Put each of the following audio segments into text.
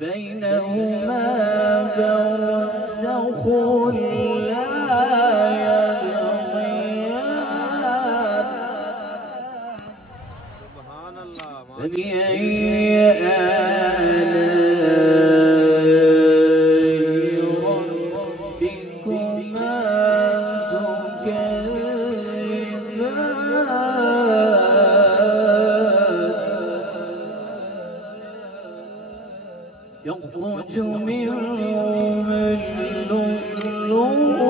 بينهما برزخ لا يبغيان فبأي آلاء ربكما تكذبان يخرج منهما اللؤلؤ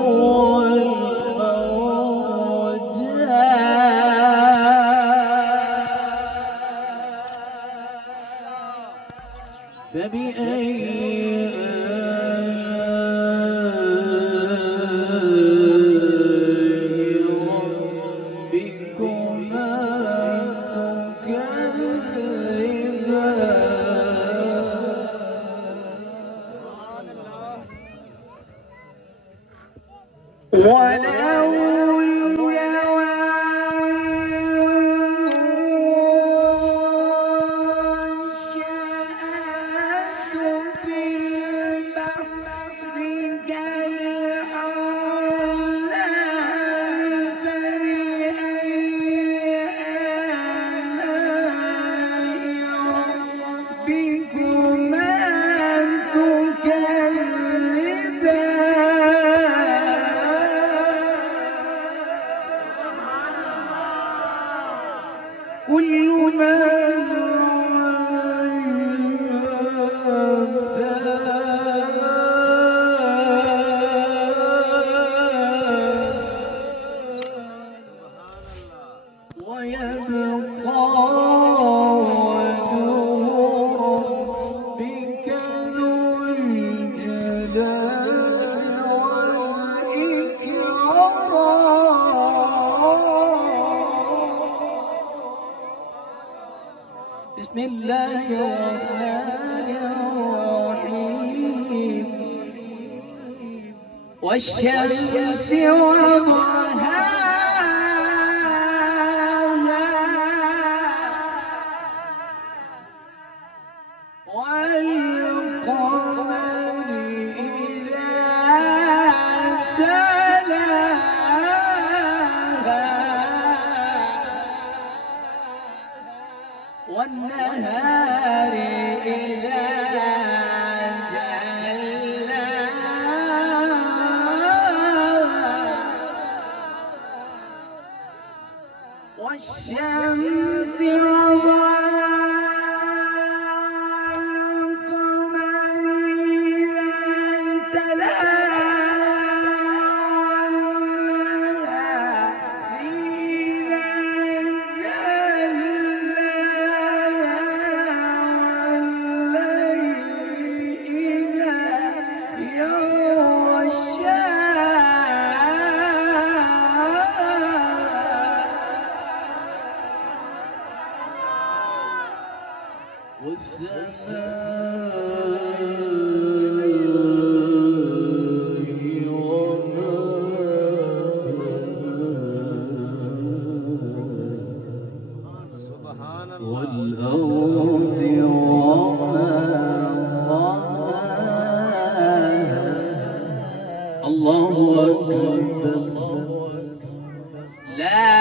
والمرجان فبأي آلاء ربكما تكذبان ولو الشمس في البحر كالأعلام فبأي آلاء ربكما كل ما ويبقى وجه ربك ذو الجلال والإكرام بسم الله الرحمن الرحيم والشمس وضحاها والقمر إذا تلاها والنهار إذا جلاها والشمس والأرض وما طحاها الله أكبر لا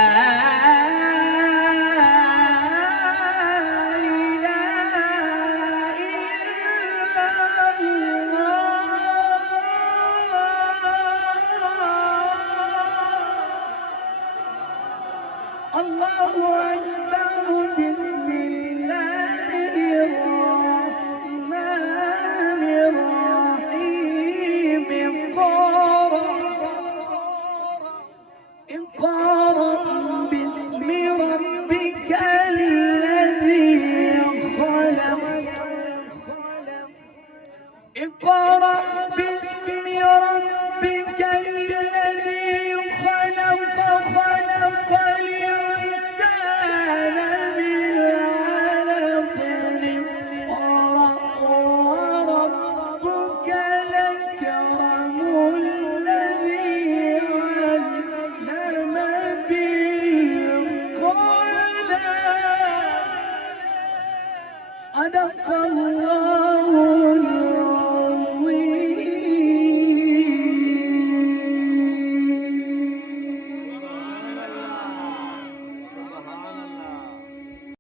الله أكبر بسم الله الرحمن الرحيم اقرأ باسم ربك الذي خلق